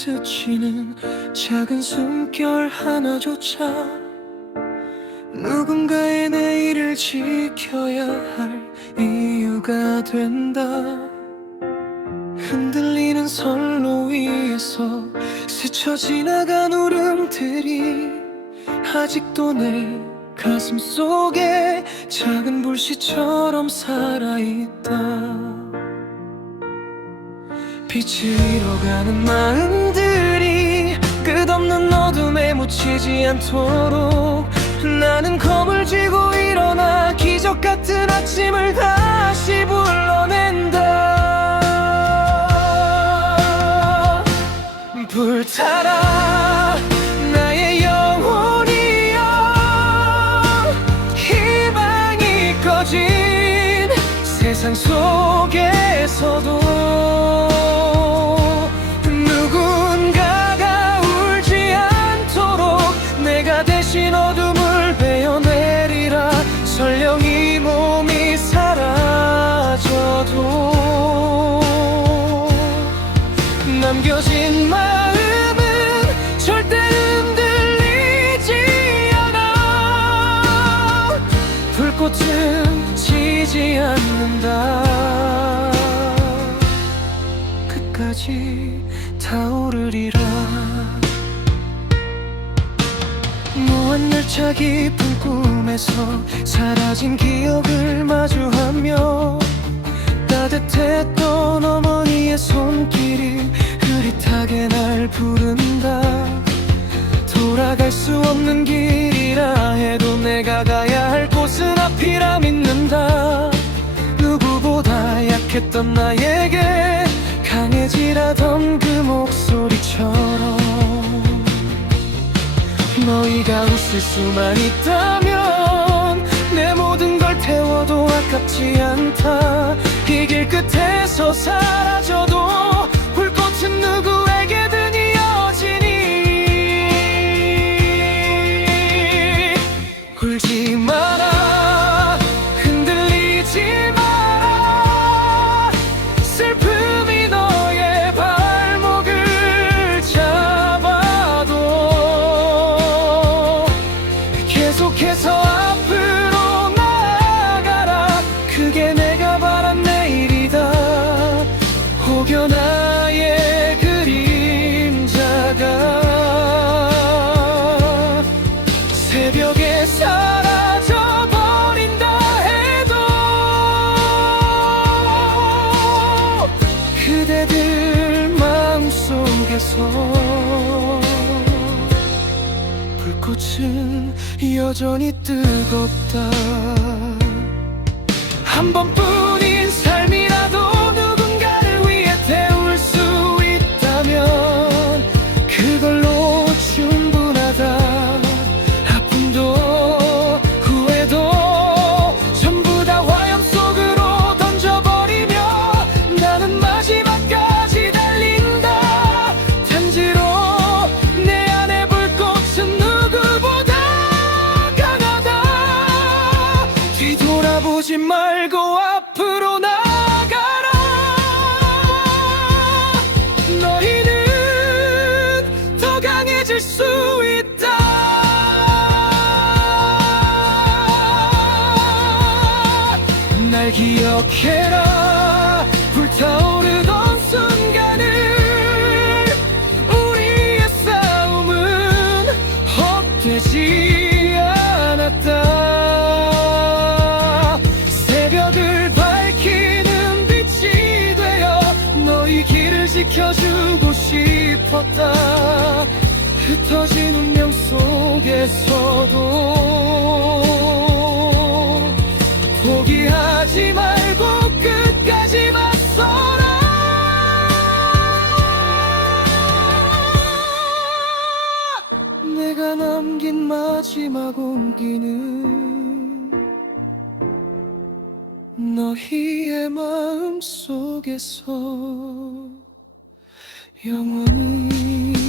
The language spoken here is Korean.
스치는 작은 숨결 하나조차 누군가의 내일을 지켜야 할 이유가 된다. 흔들리는 선로 위에서 스쳐 지나간 울음들이 아직도 내 가슴 속에 작은 불씨처럼 살아있다 빛을 잃어가는 마음들이 끝없는 어둠에 묻히지 않도록 나는 검을 쥐고 일어나 기적 같은 아침을 다시 불러낸다. 불타라 나의 영혼이여. 희망이 꺼진 세상 속에서도 대신 어둠을 베어내리라. 설령 이 몸이 사라져도 남겨진 마음은 절대 흔들리지 않아. 불꽃은 지지 않는다. 끝까지 타오르리라 한 열차 깊은 꿈에서 사라진 기억을 마주하며 따뜻했던 어머니의 손길이 흐릿하게 날 부른다. 돌아갈 수 없는 길이라 해도 내가 가야 할 곳은 앞이라 믿는다. 누구보다 약했던 나에게 강해지라던 그 목소리처럼 너희가 웃을 수만 있다면 내 모든 걸 태워도 아깝지 않다. 이 길 끝에서 사라져도 계속해서 앞으로 나아가라. 그게 내가 바란 내일이다. 혹여 나의 그림자가 새벽에 사라져 버린다 해도 그대들 마음속에서 불꽃은 여전히 뜨겁다. 한 번뿐 돌아보지 말고 앞으로 나가라. 너희는 더 강해질 수 있다. 날 기억해라 지켜주고 싶었다. 흩어진 운명 속에서도 포기하지 말고 끝까지 맞서라. 내가 남긴 마지막 온기는 너희의 마음 속에서 영원히